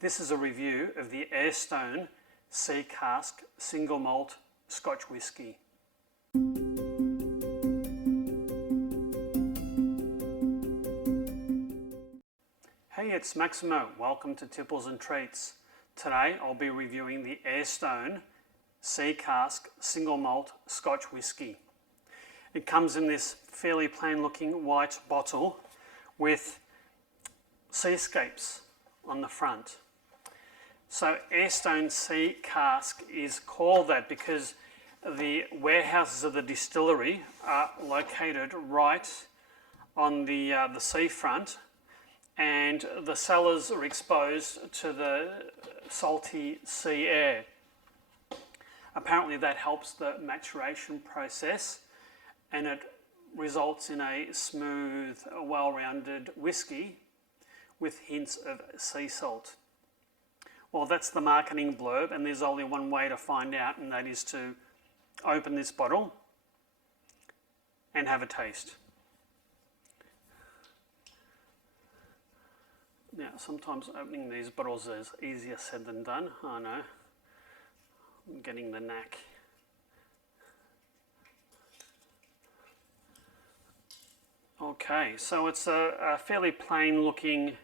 This is a review of the Aerstone Sea Cask single malt Scotch Whisky. Hey, it's Maximo. Welcome to Tipples and Treats. Today I'll be reviewing the Aerstone Sea Cask single malt Scotch Whisky. It comes in this fairly plain looking white bottle with seascapes on the front. So Aerstone Sea Cask is called that because the warehouses of the distillery are located right on the seafront, and the cellars are exposed to the salty sea air. Apparently that helps the maturation process, and it results in a smooth, well-rounded whisky with hints of sea salt. Well, that's the marketing blurb, and there's only one way to find out, and that is to open this bottle and have a taste. Now, sometimes opening these bottles is easier said than done. I know. I'm getting the knack. Okay, so it's a fairly plain looking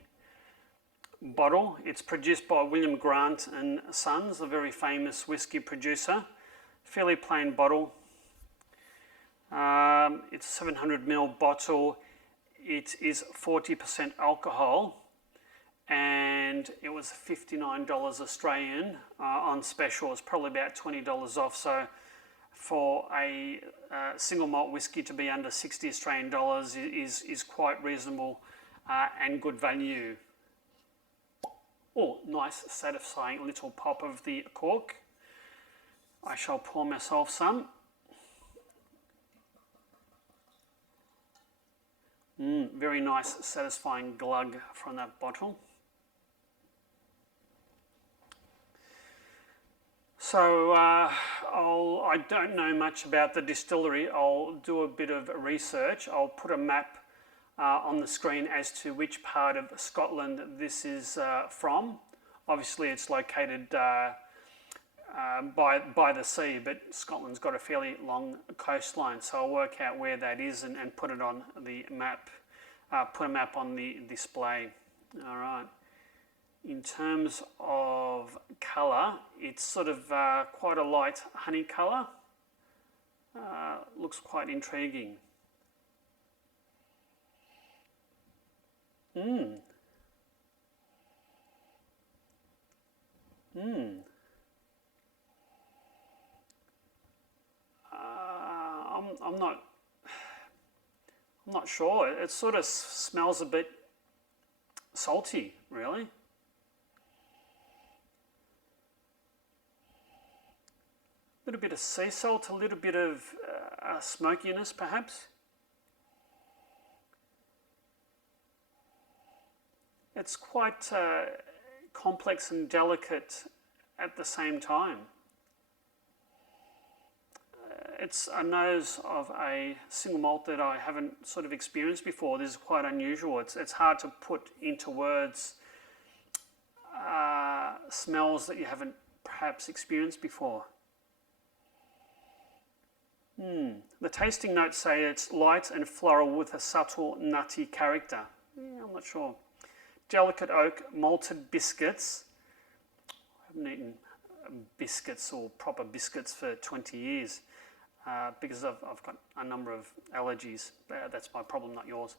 bottle. It's produced by William Grant and Sons, a very famous whisky producer. Fairly plain bottle. It's a 700ml bottle. It is 40% alcohol, and it was $59 Australian on special. It's probably about $20 off. So for a single malt whisky to be under 60 Australian dollars is quite reasonable and good value. Oh, nice, satisfying little pop of the cork. I shall pour myself some. Very nice, satisfying glug from that bottle. So I don't know much about the distillery. I'll do a bit of research. I'll put a map on the screen as to which part of Scotland this is from. Obviously it's located by the sea, but Scotland's got a fairly long coastline, so I'll work out where that is and put it on the map, put a map on the display. All right. In terms of colour, it's sort of quite a light honey colour. Looks quite intriguing. I'm not sure. It sort of smells a bit salty, really. A little bit of sea salt, a little bit of smokiness, perhaps. It's quite complex and delicate at the same time. It's a nose of a single malt that I haven't sort of experienced before. This is quite unusual. It's hard to put into words smells that you haven't perhaps experienced before. The tasting notes say it's light and floral with a subtle nutty character. I'm not sure. Delicate oak, malted biscuits. I haven't eaten biscuits or proper biscuits for 20 years because I've got a number of allergies. That's my problem, not yours.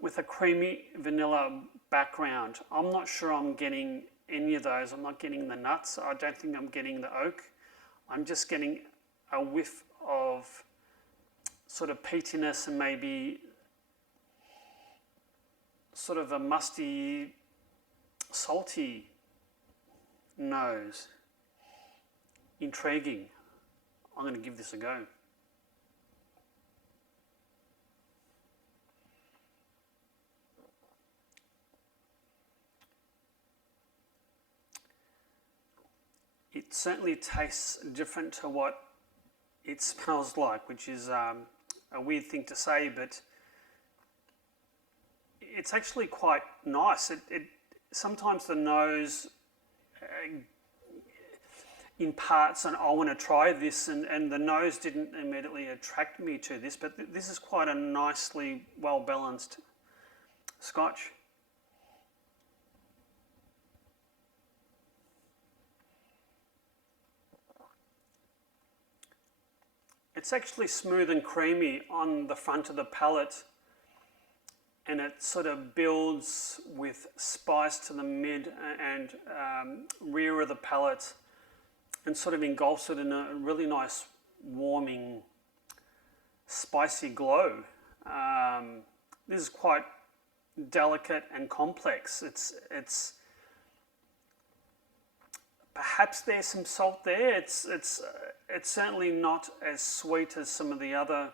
With a creamy vanilla background. I'm not sure I'm getting any of those. I'm not getting the nuts. I don't think I'm getting the oak. I'm just getting a whiff of sort of peatiness and maybe sort of a musty, salty nose. Intriguing. I'm going to give this a go. It certainly tastes different to what it smells like, which is a weird thing to say, but it's actually quite nice. It sometimes the nose imparts and I want to try this, and the nose didn't immediately attract me to this, but this is quite a nicely well balanced Scotch. It's actually smooth and creamy on the front of the palate, and it sort of builds with spice to the mid and rear of the palate, and sort of engulfs it in a really nice warming spicy glow. This is quite delicate and complex. It's perhaps there's some salt there. It's certainly not as sweet as some of the other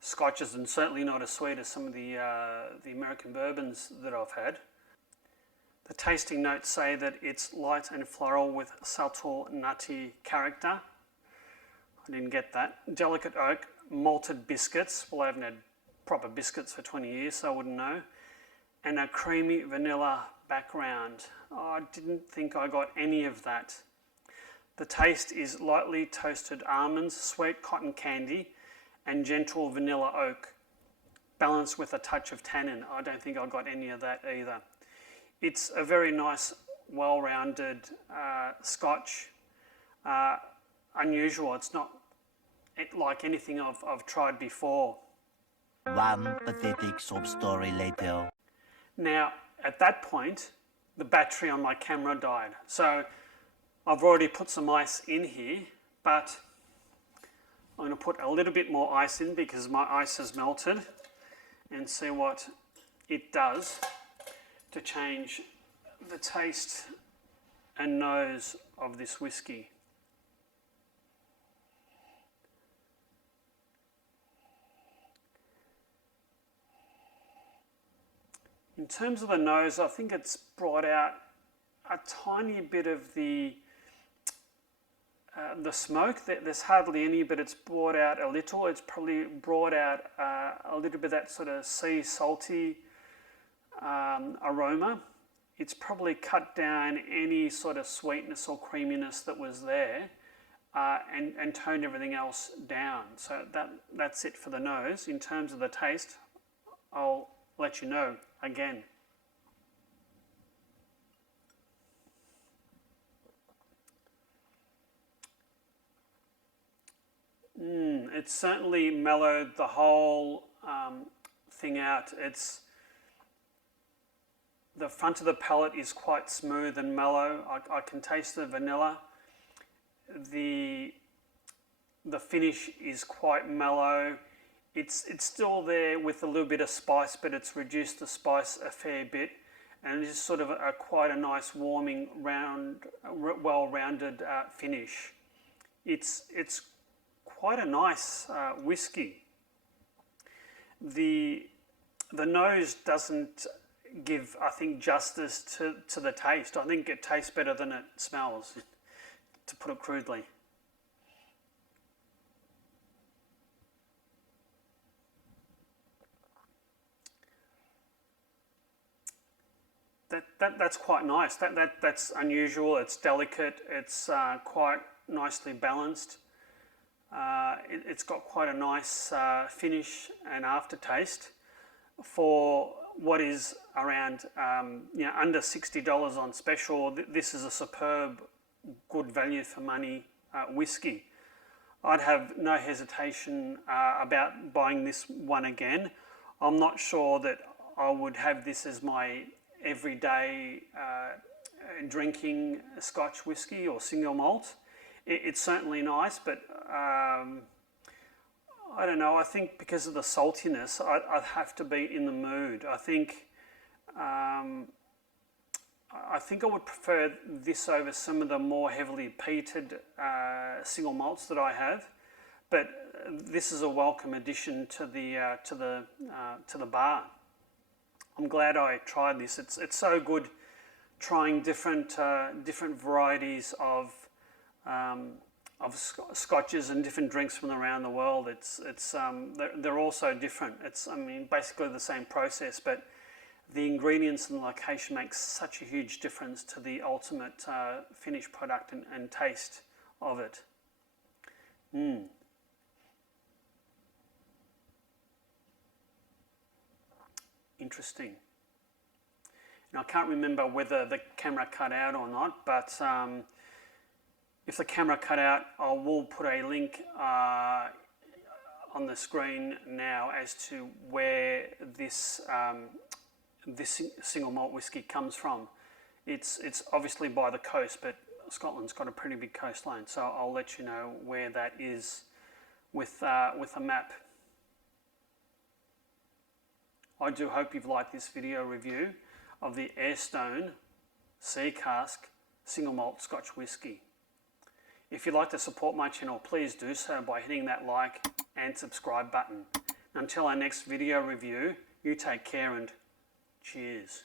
Scotches, and certainly not as sweet as some of the American bourbons that I've had. The tasting notes say that it's light and floral with subtle nutty character. I didn't get that. Delicate oak, malted biscuits. Well, I haven't had proper biscuits for 20 years, so I wouldn't know. And a creamy vanilla background. Oh, I didn't think I got any of that. The taste is lightly toasted almonds, sweet cotton candy, and gentle vanilla oak, balanced with a touch of tannin. I don't think I got any of that either. It's a very nice, well-rounded Scotch. Unusual. It's not like anything I've tried before. One pathetic sob story later. Now, at that point, the battery on my camera died. So I've already put some ice in here, but I'm going to put a little bit more ice in because my ice has melted, and see what it does to change the taste and nose of this whiskey. In terms of the nose, I think it's brought out a tiny bit of the smoke. There's hardly any, but it's brought out a little. It's probably brought out a little bit of that sort of sea salty aroma. It's probably cut down any sort of sweetness or creaminess that was there, and toned everything else down. So that's it for the nose. In terms of the taste, I'll let you know again. It's certainly mellowed the whole thing out. The front of the palate is quite smooth and mellow. I can taste the vanilla. The finish is quite mellow. It's still there with a little bit of spice, but it's reduced the spice a fair bit, and it's sort of quite a nice warming, well-rounded finish. It's quite a nice whiskey. The nose doesn't give, I think, justice to the taste. I think it tastes better than it smells, to put it crudely. That's quite nice. That's unusual. It's delicate. It's quite nicely balanced. It's got quite a nice finish and aftertaste for what is around under $60 on special. This is a superb, good value for money whiskey. I'd have no hesitation about buying this one again. I'm not sure that I would have this as my everyday drinking Scotch whisky or single malt. It's certainly nice, but I don't know. I think because of the saltiness, I'd have to be in the mood. I think I would prefer this over some of the more heavily peated single malts that I have. But this is a welcome addition to the bar. I'm glad I tried this. It's so good trying different varieties of scotches and different drinks from around the world. They're all so different. It's basically the same process, but the ingredients and the location makes such a huge difference to the ultimate finished product and taste of it. Interesting. Now, I can't remember whether the camera cut out or not, but if the camera cut out, I will put a link on the screen now as to where this single malt whiskey comes from. It's obviously by the coast, but Scotland's got a pretty big coastline, so I'll let you know where that is with a map. I do hope you've liked this video review of the Aerstone Sea Cask single malt Scotch whisky. If you'd like to support my channel, please do so by hitting that like and subscribe button. Until our next video review, you take care and cheers.